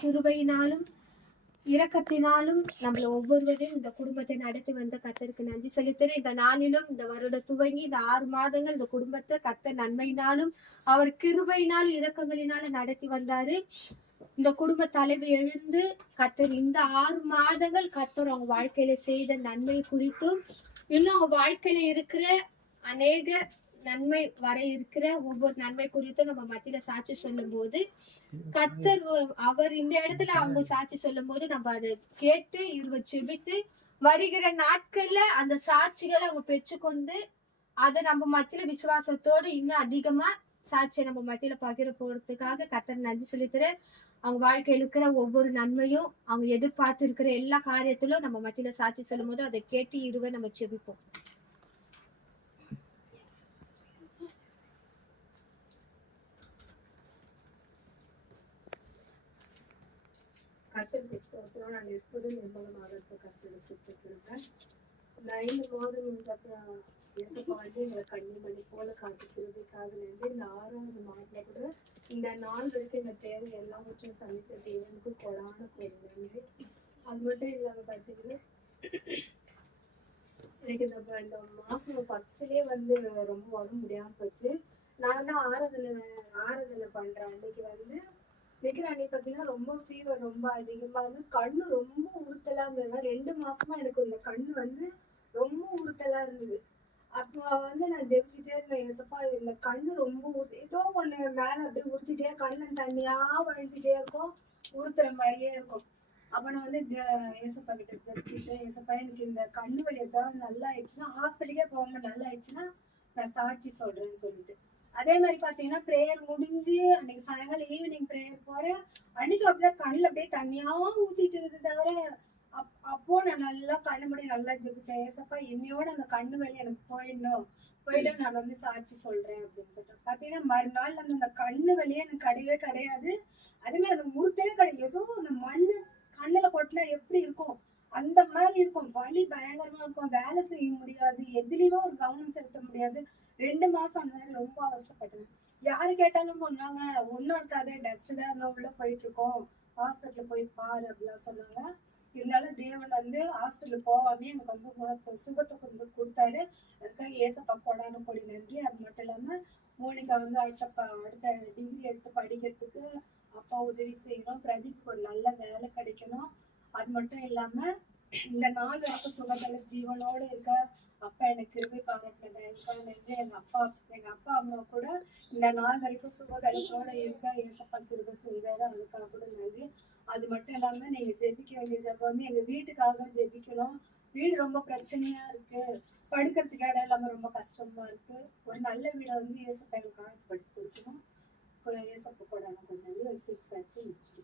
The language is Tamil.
கிருபையினாலும் இரக்கத்தினாலும் நம்மள ஒவ்வொருவரையும் இந்த குடும்பத்தை நடத்தி வந்த கர்த்தருக்கு நன்றி செலுத்துறேன். இந்த நாளிலும் இந்த வருட துவங்கி இந்த 6 மாதங்கள் இந்த குடும்பத்தை கர்த்தர் நன்மையினாலும் அவர் கிருபையினாலும் இரக்கங்களினாலும் நடத்தி வந்தாரு. இந்த குடும்ப தலைவி எழுந்து கர்த்தர் இந்த 6 மாதங்கள் கர்த்தர் அவங்க வாழ்க்கையில செய்த நன்மை குறித்தும் இன்னும் அவங்க வாழ்க்கையில இருக்கிற அநேக நன்மை வர இருக்கிற ஒவ்வொரு நன்மை குறித்தும் நம்ம மத்தியில சாட்சி சொல்லும் போது கர்த்தர் அவர் இந்த இடத்துல அவங்க சாட்சி சொல்லும் போது நம்ம அதை கேட்டு செபித்து வருகிற நாட்கள்ல அந்த சாட்சிகளை அவங்க பெற்றுக்கொண்டு அதை நம்ம மத்தியில விசுவாசத்தோடு இன்னும் அதிகமா சாட்சியை நம்ம மத்தியில பகிர போறதுக்காக கர்த்தர் நன்றி செலுத்துறேன். அவங்க வாழ்க்கையில் இருக்கிற ஒவ்வொரு நன்மையும் அவங்க எதிர்பார்த்து இருக்கிற எல்லா காரியத்திலும் நம்ம மத்தியில சாட்சி சொல்லும் போது அதை கேட்டு நம்ம செபிப்போம். கர்த்தருக்கு ஸ்தோத்திரம். நான் எப்போதும் நிர்மலமாக கர்த்தரை சுத்திருக்கிறேன். இந்த 5 மாதம் இயேசப்பா வந்து எங்களை கண்ணிமணி போல காட்டுக்கிறதுக்காக நன்றி. இந்த 6வது மாதத்துல கூட இந்த நாள் வரைக்கும் எங்க தேவை எல்லாவற்றையும் சந்தித்த தேவனுக்கு கொடான கோடி நன்றி. அது மட்டும் இல்லாம பார்த்தீங்கன்னா எனக்கு இந்த மாசம் ஃபர்ஸ்ட்லயே வந்து ரொம்ப உடம்பு முடியாம போச்சு. நான் தான் ஆராதனை பண்றேன். அன்னைக்கு பார்த்தீங்கன்னா ரொம்ப ஃபீவர் ரொம்ப அதிகமா இருந்து கண்ணு ரொம்ப உறுத்தலா இருந்தது. 2 மாசமா எனக்கு இந்த கண்ணு வந்து ரொம்ப உறுத்தலா இருந்தது. அப்போ வந்து நான் ஜெபிச்சுட்டே இருந்தேன், ஏசப்பா இந்த கண்ணு ரொம்ப ஏதோ ஒண்ணு மேல அப்படியே உறுத்திட்டே கண்ணு தண்ணியா வழிஞ்சிட்டே இருக்கும், உறுத்துற மாதிரியே இருக்கும். அப்ப நான் வந்து ஏசப்பா கிட்ட ஜெபிச்சுட்டு, ஏசப்பா எனக்கு இந்த கண்ணு வலி ஏதாவது நல்லா ஆயிடுச்சுன்னா ஹாஸ்பிட்டலுக்கே போகாம நல்லா ஆயிடுச்சுன்னா நான் சாட்சி சொல்றேன்னு சொல்லிட்டு அதே மாதிரி பாத்தீங்கன்னா பிரேயர் முடிஞ்சு அன்னைக்கு சாயங்காலம் ஈவினிங் பிரேயர் போறேன். அன்னைக்கு அப்படியே கண்ணுல அப்படியே தண்ணியா ஊத்திட்டு இருந்தது தவிர அப்போ நான் நல்லா கண்ணு முடி நல்லா ஜெபிச்சேன், ஏசப்பா என்னையோட அந்த கண்ணு வலி எனக்கு போயிட்டு நான் வந்து சாட்சி சொல்றேன் அப்படின்னு சொல்லிட்டு பாத்தீங்கன்னா மறுநாள் அந்த கண்ணு வலியே எனக்கு கிடையவே கிடையாது. அதே மாதிரி அந்த முறுத்தே கிடையாது. ஏதோ அந்த மண்ணு கண்ணுல கொட்டினா எப்படி இருக்கும் அந்த மாதிரி இருக்கும். வலி பயங்கரமா இருக்கும், வேலை செய்ய முடியாது, எதுலயுமே ஒரு கவனம் செலுத்த முடியாது. 2 மாசம் அந்த மாதிரி ரொம்ப அவசரப்பட்டேன். யாரு கேட்டாலும் சொன்னாங்க ஒன்னும் இருக்காது, டஸ்ட் தான் இருந்தா உள்ள போயிட்டு இருக்கோம், ஹாஸ்பிட்டல் போய் பாரு அப்படிலாம் சொன்னாங்க. இருந்தாலும் தேவன் வந்து ஹாஸ்பிட்டல் போகாமே எனக்கு வந்து சுகத்தை கொஞ்சம் கொடுத்தாரு. அதுக்காக ஏசப்பா கொடான கொடி நன்றி. அது மட்டும் இல்லாம மோனிகா வந்து அடுத்த டிகிரி எடுத்து படிக்கிறதுக்கு அப்பா உதவி செய்யணும், பிரதீப்க்கு ஒரு நல்ல வேலை கிடைக்கணும். அது மட்டும் இல்லாம இந்த நாள் வரைக்கும் சுகபல ஜீவனோட இருக்க அப்பா எனக்கு கிருபை பாராட்டினது எனக்காக நன்றி. எங்க அப்பா அம்மா கூட இந்த நாள் வரைக்கும் சுகபலத்தோட இருக்க ஏசப்பா கிருபை செஞ்சாரு, அதுக்காக கூட நன்றி. அது மட்டும் இல்லாம நீங்க ஜெபிக்க வேண்டிய ஜெபம் வந்து எங்க வீட்டுக்காக ஜெபிக்கணும். வீடு ரொம்ப பிரச்சனையா இருக்கு, படுக்கிறதுக்கு இடம் இல்லாம ரொம்ப கஷ்டமா இருக்கு. ஒரு நல்ல வீடை வந்து ஏசப்பா எனக்காக படுத்து கொடுக்கணும். ஏசப்பா கூட கொஞ்சம் சிறு சாட்சி முடிச்சுட்டு